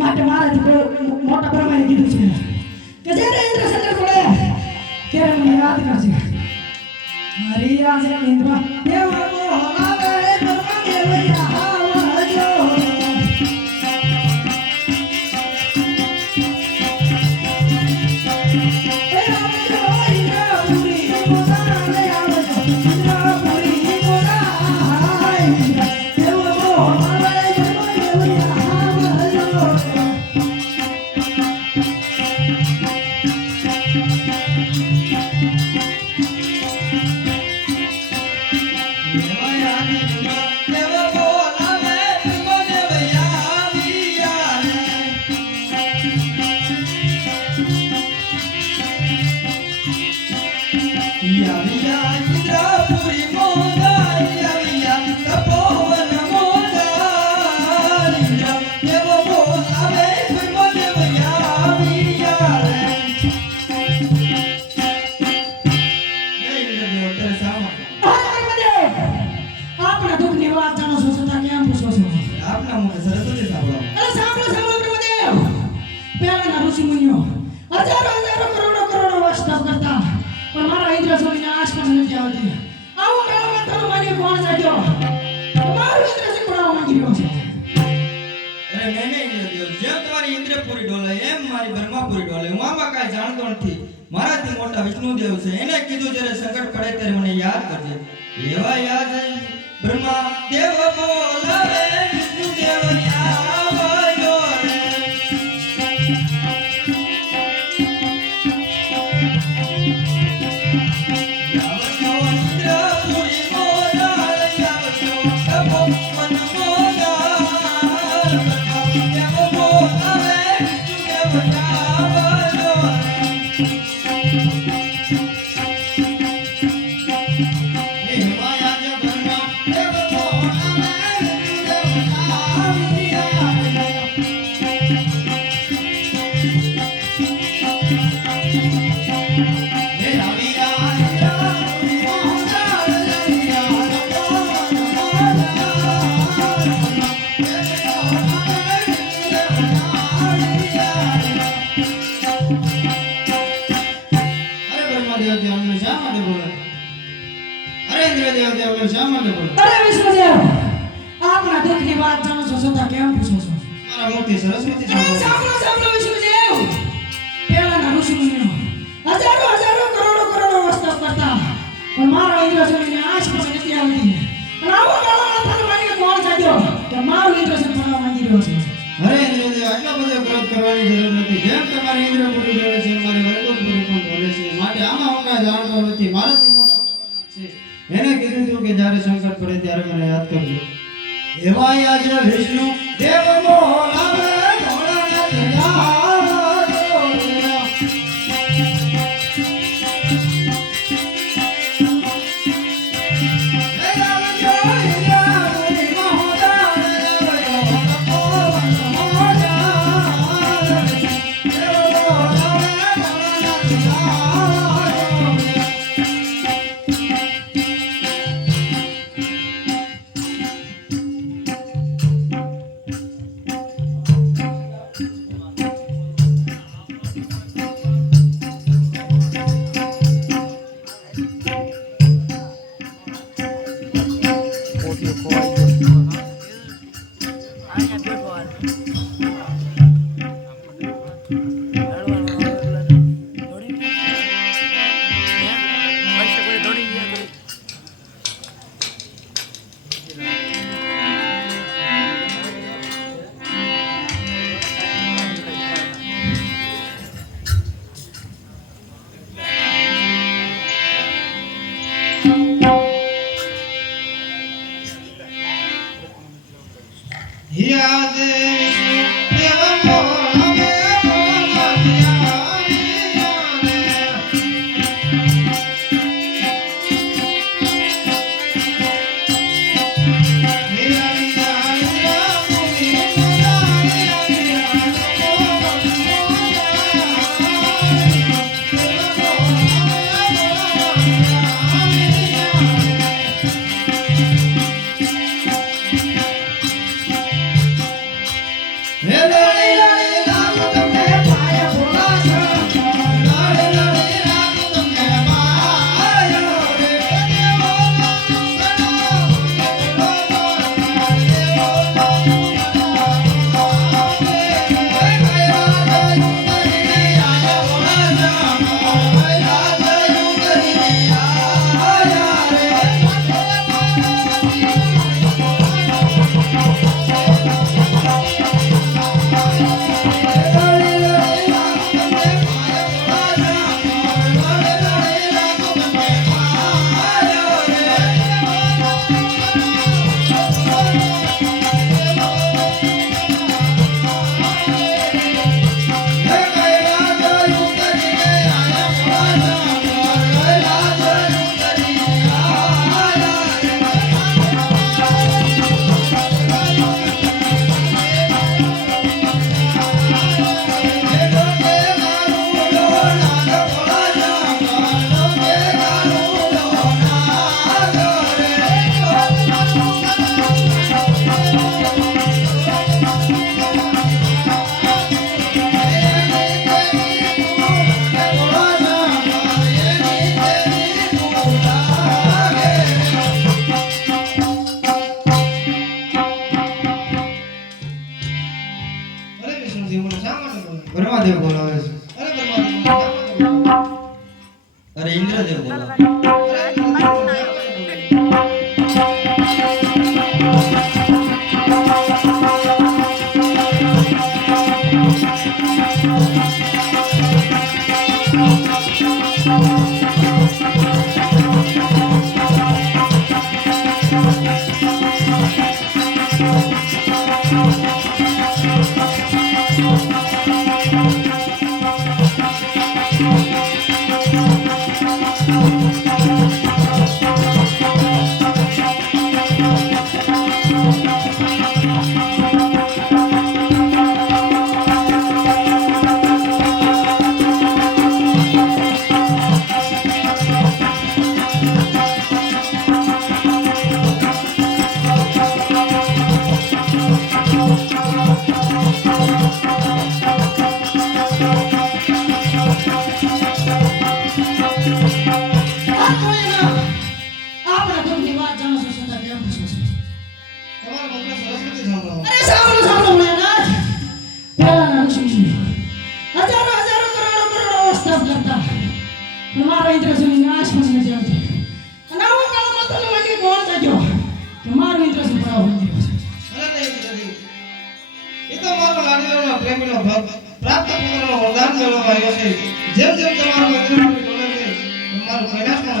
માટે મારાથી મોટા પ્રમાણે કીધું છે કે જ્યારે ઇન્દ્ર સંકટ પડે ત્યારે મને યાદ કરજે. હરી આજે ઇન્દ્ર દેવ બોલાવે બ્રહ્મા દેવયા આવજો. એ આવજો ઇન્દ્રપુરી બોલાવે આવજો. ઇન્દ્રપુરી બોલાવે દેવ બોલાવે બ્રહ્મા દેવયા આવજો. ઇન્દ્રપુરી ડોલે એમ મારી બ્રહ્માપુરી ડોલે. હું આમાં કાંઈ જાણતો નથી. મારાથી મોટા વિષ્ણુદેવ છે, એને કીધું જ્યારે સંકટ પડે ત્યારે મને યાદ કરજે. એવા યાદ બ્રહ્મા દેવ બોલાવે વિષ્ણુદેવ આવજો રે. આવજો ઇન્દ્રપુરી બોલાવે આવજો તપો મન મોગાલ. દેવ બોલાવે વિષ્ણુદેવ આવજો રે. એવા યાદ બ્રહ્મા દેવ બોલાવે વિષ્ણુદેવ અરે વિષ્ણુદેવ, આપના દુઃખની વાત જાણો છો છતાં કેમ પૂછો છો? મારા મુખથી સરસ્વતી સાંભળો વિષ્ણુદેવ. પહેલાના ઋષિમુનિઓ હજારો કરોડો વસ્તુ કરતા, પણ મારો ઇન્દ્ર જોઈને આંખ પાસે નથી આવતી. અને આવો કાળો માથાનો માનીને કોણ જાગ્યો કે મારો ઇન્દ્ર થવા માંગી રહ્યો છે? અરે ઇન્દ્રદેવ, આટલો બધો ક્રોધ કરવાની જરૂર નથી. જેમ તમારી ઇન્દ્રપુરી ડોલે છે મારી વૈકુંઠપુરી પણ ડોલે છે. માટે આમાં હું કાંઈ જાણતો નથી. મારાથી મોટા છે એને કીધું હતું કે જ્યારે સંકટ પડે ત્યારે મને યાદ કરજો. એવા યાદ વિષ્ણુ દેવ બોલાવે ભોળાનાથ આવજો રે. આ કોઈના આપણા દુઃખની વાત જાણો છો છતાં કેમ પૂછો છો? તમારા મુખે સરસ્વતી સાંભળો. અરે સાંભળો સાંભળો ભોળાનાથ. પહેલાના ઋષિમુનિઓ હજારો હજારો કરોડો કરોડો વર્ષ તપ કરતા પણ મારા ઇન્દ્રસુની નાશ પણ નથી આવતી. અને આવો કાળમાં તને મને કોણ જાગ્યો કે મારું ઇન્દ્રસુન પડાવ થઈ ગયો છે? અરે નહીં નથી. એ તો મારો લાડીલાનો પ્રેમીનો ભક્ત પ્રાપ્ત પુત્રનો વરદાન મેળવવા આવ્યો છે. જેમ જેમ તમારું મંદિર ડોલે છે, તમારું કૈલાસમાં